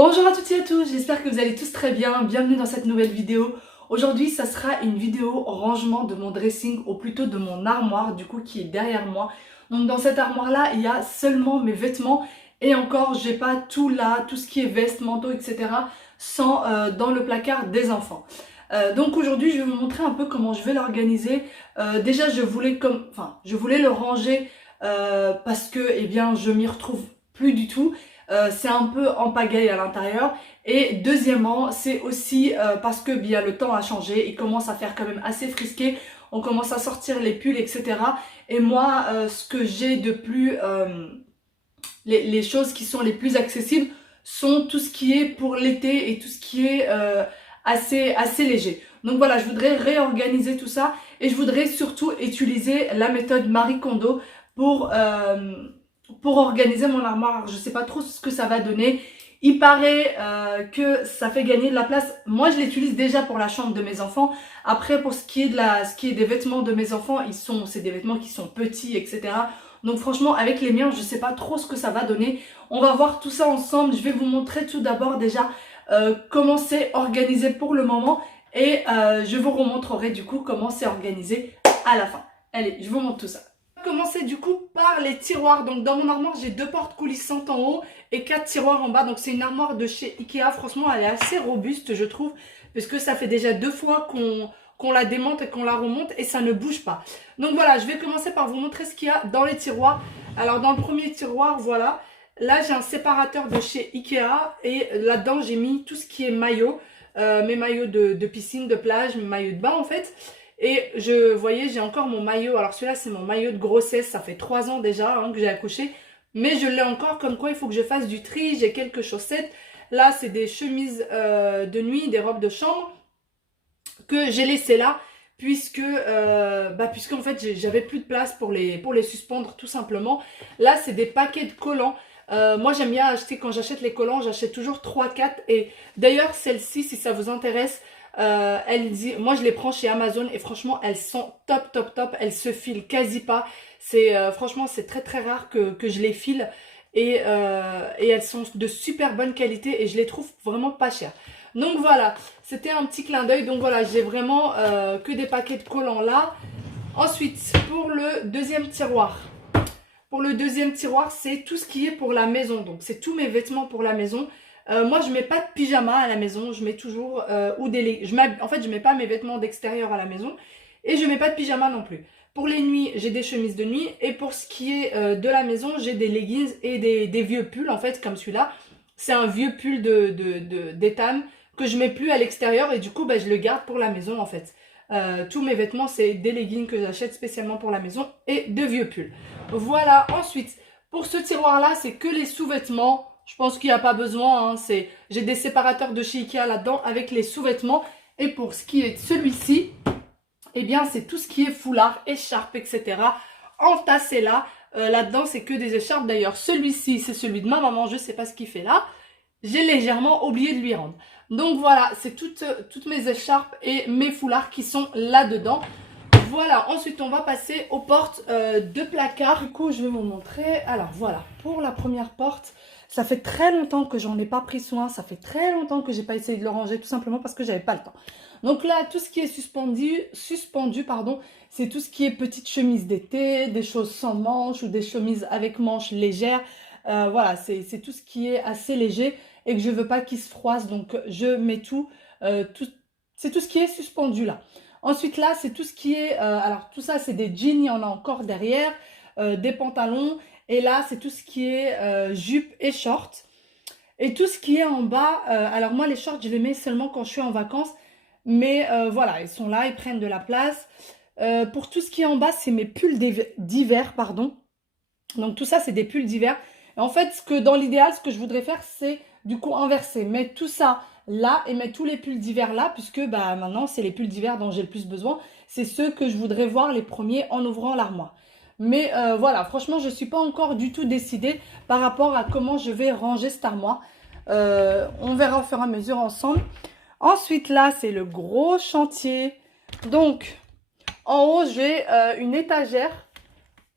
Bonjour à toutes et à tous, j'espère que vous allez tous très bien, bienvenue dans cette nouvelle vidéo. Aujourd'hui ça sera une vidéo rangement de mon dressing, ou plutôt de mon armoire du coup qui est derrière moi. Donc dans cette armoire là il y a seulement mes vêtements et encore j'ai pas tout là, tout ce qui est vestes, manteaux etc. sans dans le placard des enfants. Donc aujourd'hui je vais vous montrer un peu comment je vais l'organiser. Déjà je voulais le ranger parce que eh bien je m'y retrouve plus du tout. C'est un peu en pagaille à l'intérieur. Et deuxièmement, c'est aussi parce que bien le temps a changé, il commence à faire quand même assez frisqué, on commence à sortir les pulls, etc. Et moi, ce que j'ai de plus, les choses qui sont les plus accessibles sont tout ce qui est pour l'été et tout ce qui est assez léger. Donc voilà, je voudrais réorganiser tout ça et je voudrais surtout utiliser la méthode Marie Kondo pour organiser mon armoire. Je sais pas trop ce que ça va donner. Il paraît que ça fait gagner de la place. Moi, je l'utilise déjà pour la chambre de mes enfants. Après, pour ce qui est des vêtements de mes enfants, c'est des vêtements qui sont petits, etc. Donc franchement, avec les miens, je sais pas trop ce que ça va donner. On va voir tout ça ensemble. Je vais vous montrer tout d'abord déjà comment c'est organisé pour le moment. Et je vous remontrerai du coup comment c'est organisé à la fin. Allez, je vous montre tout ça. On va commencer du coup par les tiroirs. Donc dans mon armoire, j'ai 2 portes coulissantes en haut et 4 tiroirs en bas. Donc c'est une armoire de chez Ikea. Franchement, elle est assez robuste, je trouve, parce que ça fait déjà 2 fois qu'on la démonte et qu'on la remonte et ça ne bouge pas. Donc voilà, je vais commencer par vous montrer ce qu'il y a dans les tiroirs. Alors dans le premier tiroir, voilà. Là, j'ai un séparateur de chez Ikea et là-dedans, j'ai mis tout ce qui est maillot. Mes maillots de piscine, de plage, mes maillots de bain en fait. Et vous voyez, j'ai encore mon maillot. Alors celui-là, c'est mon maillot de grossesse. Ça fait 3 ans déjà que j'ai accouché. Mais je l'ai encore, comme quoi il faut que je fasse du tri. J'ai quelques chaussettes. Là, c'est des chemises de nuit, des robes de chambre que j'ai laissées là. Puisque en fait, j'avais plus de place pour les suspendre tout simplement. Là, c'est des paquets de collants. Moi j'aime bien acheter, quand j'achète les collants, j'achète toujours 3-4. Et d'ailleurs celle-ci, si ça vous intéresse, moi je les prends chez Amazon et franchement elles sont top top top. Elles se filent quasi pas. Franchement c'est très très rare que je les file. Et elles sont de super bonne qualité et je les trouve vraiment pas chères. Donc voilà, c'était un petit clin d'œil. Donc voilà, j'ai vraiment que des paquets de collants là. Ensuite, pour le deuxième tiroir. Pour le deuxième tiroir, c'est tout ce qui est pour la maison. Donc, c'est tous mes vêtements pour la maison. Moi, je mets pas de pyjama à la maison. Je mets toujours en fait, je mets pas mes vêtements d'extérieur à la maison. Et je mets pas de pyjama non plus. Pour les nuits, j'ai des chemises de nuit. Et pour ce qui est de la maison, j'ai des leggings et des vieux pulls, en fait, comme celui-là. C'est un vieux pull d'étame que je mets plus à l'extérieur. Et du coup, je le garde pour la maison, en fait. Tous mes vêtements, c'est des leggings que j'achète spécialement pour la maison et de vieux pulls. Voilà, ensuite, pour ce tiroir-là, c'est que les sous-vêtements. Je pense qu'il n'y a pas besoin. J'ai des séparateurs de chez Ikea là-dedans avec les sous-vêtements. Et pour ce qui est de celui-ci, eh bien, c'est tout ce qui est foulard, écharpe, etc. entassé là. Là-dedans, c'est que des écharpes. D'ailleurs, celui-ci, c'est celui de ma maman. Je ne sais pas ce qu'il fait là. J'ai légèrement oublié de lui rendre. Donc voilà, c'est toutes mes écharpes et mes foulards qui sont là-dedans. Voilà, ensuite on va passer aux portes de placard. Du coup, je vais vous montrer. Alors voilà, pour la première porte, ça fait très longtemps que j'en ai pas pris soin. Ça fait très longtemps que j'ai pas essayé de le ranger, tout simplement parce que j'avais pas le temps. Donc là, tout ce qui est suspendu, pardon, c'est tout ce qui est petite chemise d'été, des choses sans manches ou des chemises avec manches légères. Voilà, c'est tout ce qui est assez léger et que je veux pas qu'il se froisse. Donc je mets c'est tout ce qui est suspendu là. Ensuite là, c'est tout ce qui est, alors tout ça c'est des jeans, il y en a encore derrière, des pantalons. Et là, c'est tout ce qui est jupe et short. Et tout ce qui est en bas, alors moi les shorts, je les mets seulement quand je suis en vacances. Mais voilà, ils sont là, ils prennent de la place. Pour tout ce qui est en bas, c'est mes pulls d'hiver, pardon. Donc tout ça, c'est des pulls d'hiver. Et en fait, dans l'idéal, ce que je voudrais faire, c'est du coup inverser. Mettre tout ça là et mettre tous les pulls d'hiver là, puisque maintenant, c'est les pulls d'hiver dont j'ai le plus besoin. C'est ceux que je voudrais voir les premiers en ouvrant l'armoire. Mais voilà, franchement, je ne suis pas encore du tout décidée par rapport à comment je vais ranger cette armoire. On verra au fur et à mesure ensemble. Ensuite, là, c'est le gros chantier. Donc, en haut, j'ai une étagère.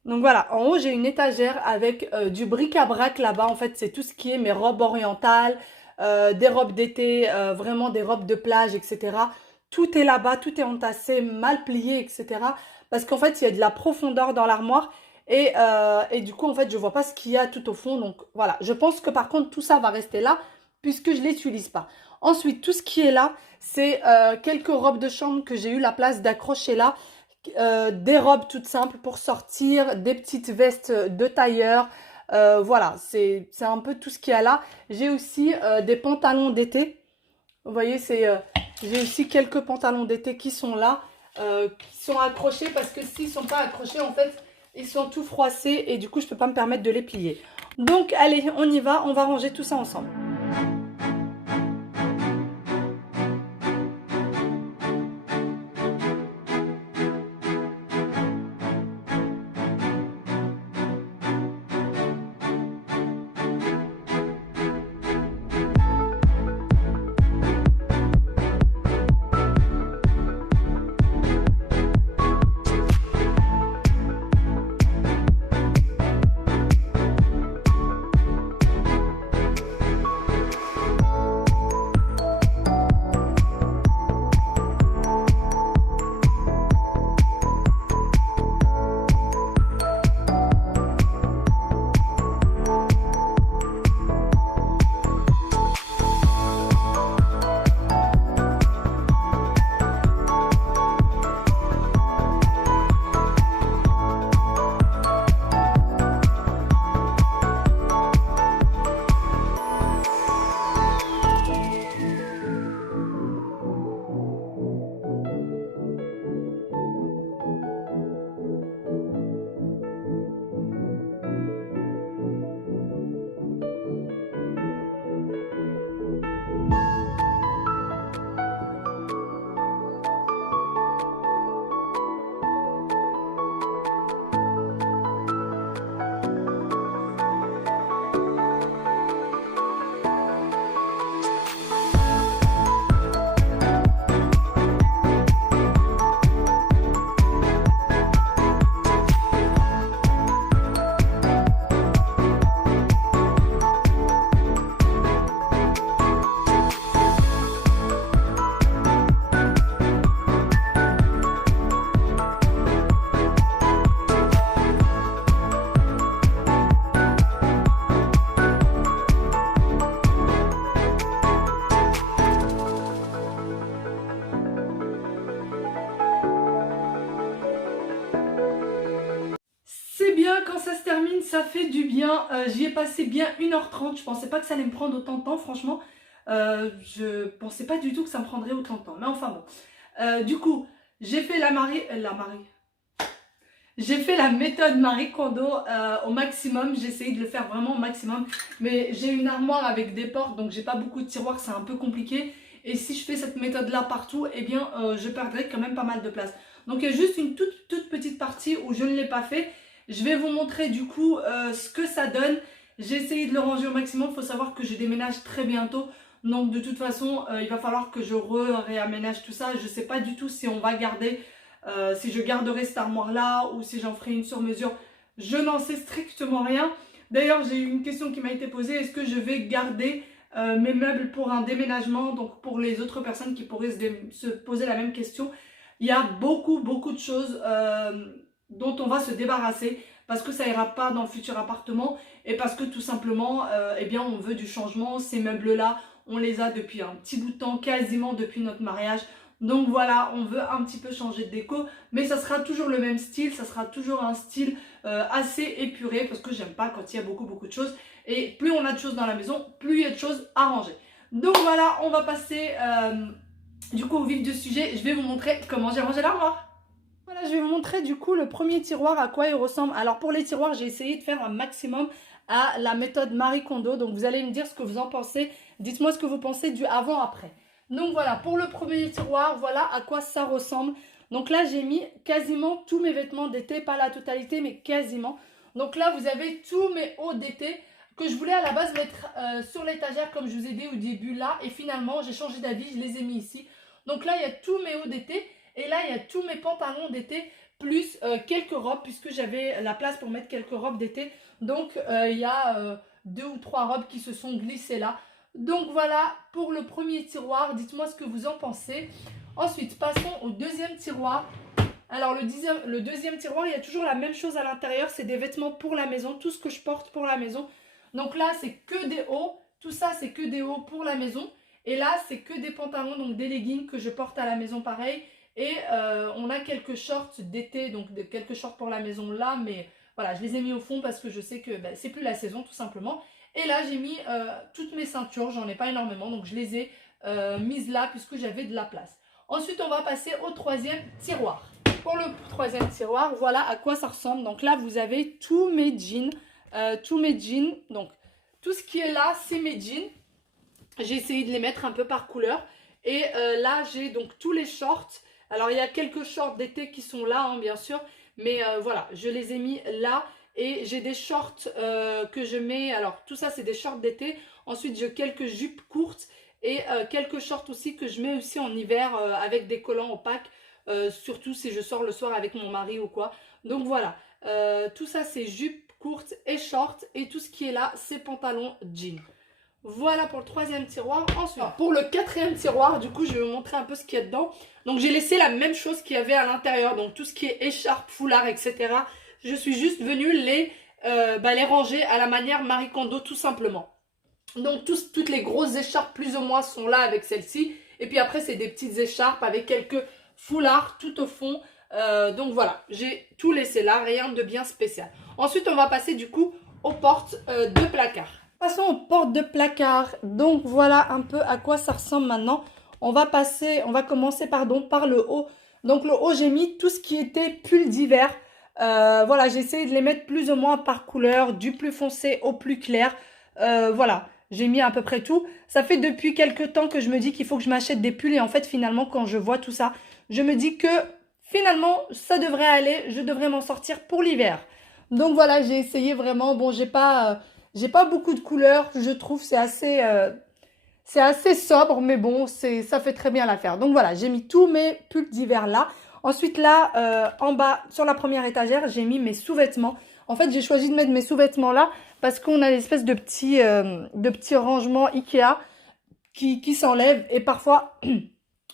Donc voilà, en haut, j'ai une étagère avec du bric-à-brac là-bas. En fait, c'est tout ce qui est mes robes orientales, des robes d'été, vraiment des robes de plage, etc. Tout est là-bas, tout est entassé, mal plié, etc. Parce qu'en fait, il y a de la profondeur dans l'armoire et du coup, en fait, je vois pas ce qu'il y a tout au fond. Donc voilà, je pense que par contre, tout ça va rester là puisque je l'utilise pas. Ensuite, tout ce qui est là, c'est quelques robes de chambre que j'ai eu la place d'accrocher là. Des robes toutes simples pour sortir, des petites vestes de tailleur. Voilà, c'est un peu tout ce qu'il y a là. J'ai aussi des pantalons d'été. Vous voyez, j'ai aussi quelques pantalons d'été qui sont là, qui sont accrochés parce que s'ils ne sont pas accrochés, en fait, ils sont tout froissés et du coup, je ne peux pas me permettre de les plier. Donc, allez, on y va, on va ranger tout ça ensemble. C'est bien quand ça se termine, ça fait du bien. J'y ai passé bien 1h30. Je pensais pas que ça allait me prendre autant de temps, franchement. Je pensais pas du tout que ça me prendrait autant de temps. Mais enfin bon. Du coup, j'ai fait j'ai fait la méthode Marie Kondo au maximum. J'ai essayé de le faire vraiment au maximum. Mais j'ai une armoire avec des portes, donc j'ai pas beaucoup de tiroirs, c'est un peu compliqué. Et si je fais cette méthode-là partout, eh bien, je perdrai quand même pas mal de place. Donc il y a juste une toute petite partie où je ne l'ai pas fait. Je vais vous montrer du coup ce que ça donne. J'ai essayé de le ranger au maximum. Il faut savoir que je déménage très bientôt. Donc de toute façon, il va falloir que je réaménage tout ça. Je ne sais pas du tout si on va garder, si je garderai cette armoire-là ou si j'en ferai une sur mesure. Je n'en sais strictement rien. D'ailleurs, j'ai eu une question qui m'a été posée. Est-ce que je vais garder mes meubles pour un déménagement? Donc pour les autres personnes qui pourraient se poser la même question. Il y a beaucoup de choses dont on va se débarrasser parce que ça ira pas dans le futur appartement et parce que tout simplement eh bien on veut du changement. Ces meubles là on les a depuis un petit bout de temps, quasiment depuis notre mariage, donc voilà, on veut un petit peu changer de déco, mais ça sera toujours le même style, ça sera toujours un style assez épuré parce que j'aime pas quand il y a beaucoup de choses et plus on a de choses dans la maison, plus il y a de choses à ranger. Donc voilà, on va passer du coup au vif du sujet. Je vais vous montrer comment j'ai rangé l'armoire. Voilà, je vais vous montrer du coup le premier tiroir, à quoi il ressemble. Alors pour les tiroirs, j'ai essayé de faire un maximum à la méthode Marie Kondo. Donc vous allez me dire ce que vous en pensez. Dites-moi ce que vous pensez du avant-après. Donc voilà, pour le premier tiroir, voilà à quoi ça ressemble. Donc là, j'ai mis quasiment tous mes vêtements d'été, pas la totalité, mais quasiment. Donc là, vous avez tous mes hauts d'été que je voulais à la base mettre sur l'étagère comme je vous ai dit au début là. Et finalement, j'ai changé d'avis, je les ai mis ici. Donc là, il y a tous mes hauts d'été. Et là, il y a tous mes pantalons d'été, plus quelques robes, puisque j'avais la place pour mettre quelques robes d'été. Donc, il y a 2 ou 3 robes qui se sont glissées là. Donc voilà pour le premier tiroir, dites-moi ce que vous en pensez. Ensuite, passons au deuxième tiroir. Alors le deuxième tiroir, il y a toujours la même chose à l'intérieur, c'est des vêtements pour la maison, tout ce que je porte pour la maison. Donc là, c'est que des hauts, tout ça c'est que des hauts pour la maison. Et là, c'est que des pantalons, donc des leggings que je porte à la maison pareil. Et on a quelques shorts d'été, donc quelques shorts pour la maison là, mais voilà, je les ai mis au fond parce que je sais que c'est plus la saison tout simplement. Et là, j'ai mis toutes mes ceintures, j'en ai pas énormément, donc je les ai mises là puisque j'avais de la place. Ensuite, on va passer au troisième tiroir. Pour le troisième tiroir, voilà à quoi ça ressemble. Donc là, vous avez tous mes jeans. Donc tout ce qui est là, c'est mes jeans. J'ai essayé de les mettre un peu par couleur. Et là, j'ai donc tous les shorts. Alors, il y a quelques shorts d'été qui sont là, hein, bien sûr. Mais voilà, je les ai mis là. Et j'ai des shorts que je mets. Alors, tout ça, c'est des shorts d'été. Ensuite, j'ai quelques jupes courtes. Et quelques shorts aussi que je mets aussi en hiver avec des collants opaques. Surtout si je sors le soir avec mon mari ou quoi. Donc voilà, tout ça c'est jupes courtes et shorts. Et tout ce qui est là, c'est pantalons jeans. Voilà pour le troisième tiroir. Ensuite, pour le quatrième tiroir, du coup, je vais vous montrer un peu ce qu'il y a dedans. Donc, j'ai laissé la même chose qu'il y avait à l'intérieur. Donc, tout ce qui est écharpe, foulard, etc. Je suis juste venue les ranger à la manière Marie Kondo, tout simplement. Donc, toutes les grosses écharpes, plus ou moins, sont là avec celle-ci. Et puis après, c'est des petites écharpes avec quelques foulards tout au fond. Donc, voilà, j'ai tout laissé là, rien de bien spécial. Ensuite, on va passer, du coup, aux portes de placard. Passons aux portes de placard. Donc voilà un peu à quoi ça ressemble maintenant. On va commencer par le haut. Donc le haut, j'ai mis tout ce qui était pull d'hiver. Voilà, j'ai essayé de les mettre plus ou moins par couleur, du plus foncé au plus clair. Voilà, j'ai mis à peu près tout. Ça fait depuis quelques temps que je me dis qu'il faut que je m'achète des pulls. Et en fait, finalement, quand je vois tout ça, je me dis que finalement, ça devrait aller. Je devrais m'en sortir pour l'hiver. Donc voilà, j'ai essayé vraiment. Bon, j'ai pas beaucoup de couleurs, je trouve, c'est assez sobre, mais bon, ça fait très bien l'affaire. Donc voilà, j'ai mis tous mes pulls d'hiver là. Ensuite là, en bas, sur la première étagère, j'ai mis mes sous-vêtements. En fait, j'ai choisi de mettre mes sous-vêtements là parce qu'on a l'espèce de petits rangements Ikea qui s'enlèvent. Et parfois,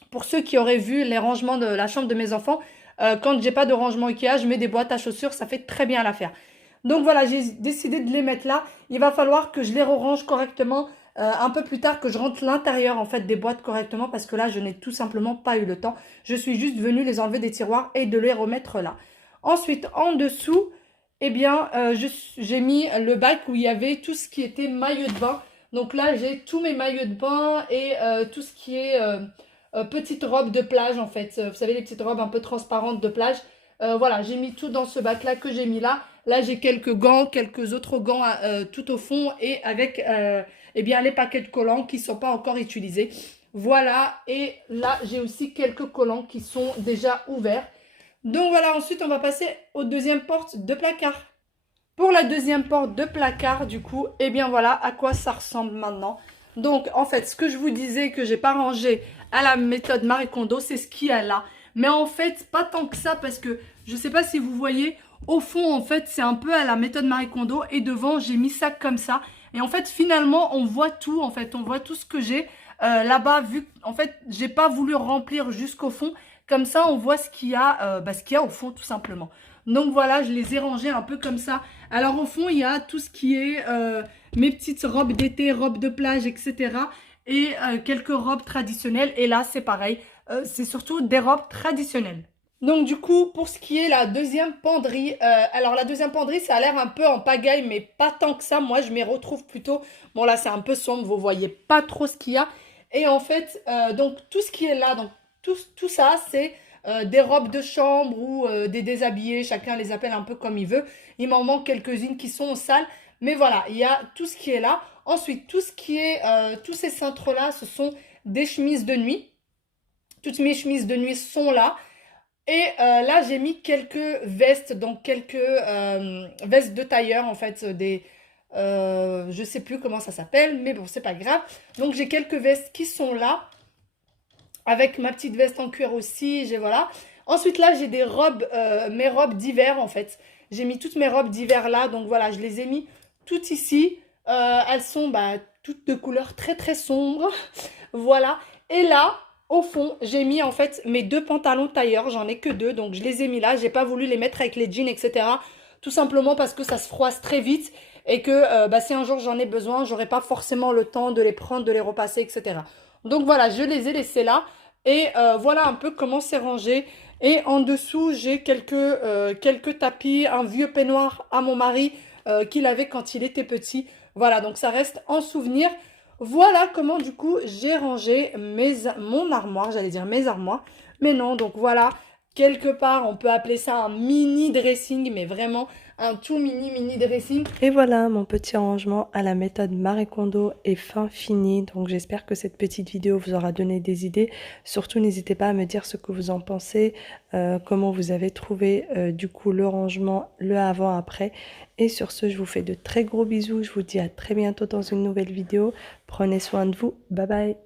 pour ceux qui auraient vu les rangements de la chambre de mes enfants, quand j'ai pas de rangement Ikea, je mets des boîtes à chaussures, ça fait très bien l'affaire. Donc voilà, j'ai décidé de les mettre là. Il va falloir que je les range correctement un peu plus tard, que je rentre l'intérieur en fait des boîtes correctement parce que là, je n'ai tout simplement pas eu le temps. Je suis juste venue les enlever des tiroirs et de les remettre là. Ensuite, en dessous, eh bien, j'ai mis le bac où il y avait tout ce qui était maillot de bain. Donc là, j'ai tous mes maillots de bain et tout ce qui est petites robes de plage en fait. Vous savez, les petites robes un peu transparentes de plage. Voilà, j'ai mis tout dans ce bac là que j'ai mis là. Là, j'ai quelques gants, quelques autres gants tout au fond et avec eh bien, les paquets de collants qui ne sont pas encore utilisés. Voilà, et là, j'ai aussi quelques collants qui sont déjà ouverts. Donc voilà, ensuite, on va passer aux deuxièmes portes de placard. Pour la deuxième porte de placard, du coup, eh bien voilà à quoi ça ressemble maintenant. Donc, en fait, ce que je vous disais que j'ai pas rangé à la méthode Marie Kondo, c'est ce qu'il y a là. Mais en fait, pas tant que ça parce que je sais pas si vous voyez, au fond, en fait, c'est un peu à la méthode Marie Kondo et devant, j'ai mis ça comme ça. Et en fait, finalement, on voit tout, en fait, on voit tout ce que j'ai là-bas, vu que, en fait, j'ai pas voulu remplir jusqu'au fond. Comme ça, on voit ce qu'il y a, ce qu'il y a au fond, tout simplement. Donc voilà, je les ai rangés un peu comme ça. Alors au fond, il y a tout ce qui est mes petites robes d'été, robes de plage, etc. Et quelques robes traditionnelles. Et là, c'est pareil. C'est surtout des robes traditionnelles. Donc du coup, pour ce qui est la deuxième penderie, alors la deuxième penderie, ça a l'air un peu en pagaille, mais pas tant que ça. Moi, je m'y retrouve plutôt. Bon là, c'est un peu sombre, vous voyez pas trop ce qu'il y a. Et en fait, donc tout ce qui est là, donc tout ça, c'est des robes de chambre ou des déshabillés. Chacun les appelle un peu comme il veut. Il m'en manque quelques-unes qui sont sales. Mais voilà, il y a tout ce qui est là. Ensuite, tout ce qui est, tous ces cintres-là, ce sont des chemises de nuit. Toutes mes chemises de nuit sont là. Et là, j'ai mis quelques vestes, donc quelques vestes de tailleur, en fait, je sais plus comment ça s'appelle, mais bon, c'est pas grave. Donc, j'ai quelques vestes qui sont là, avec ma petite veste en cuir aussi, voilà. Ensuite, là, j'ai des robes, mes robes d'hiver, en fait. J'ai mis toutes mes robes d'hiver là, donc voilà, je les ai mis toutes ici. Elles sont toutes de couleurs très très sombres. Voilà. Et là, au fond, j'ai mis en fait mes deux pantalons tailleurs. J'en ai que deux, donc je les ai mis là. J'ai pas voulu les mettre avec les jeans, etc. Tout simplement parce que ça se froisse très vite et que si un jour j'en ai besoin, j'aurai pas forcément le temps de les prendre, de les repasser, etc. Donc voilà, je les ai laissés là. Et voilà un peu comment c'est rangé. Et en dessous, j'ai quelques tapis, un vieux peignoir à mon mari qu'il avait quand il était petit. Voilà, donc ça reste en souvenir. Voilà comment du coup j'ai rangé mon armoire, j'allais dire mes armoires. Mais non, donc voilà, quelque part on peut appeler ça un mini dressing, mais vraiment un tout mini dressing. Et voilà, mon petit rangement à la méthode Marie Kondo est fin fini. Donc j'espère que cette petite vidéo vous aura donné des idées. Surtout n'hésitez pas à me dire ce que vous en pensez, comment vous avez trouvé du coup le rangement, le avant-après. Et sur ce, je vous fais de très gros bisous. Je vous dis à très bientôt dans une nouvelle vidéo. Prenez soin de vous. Bye bye.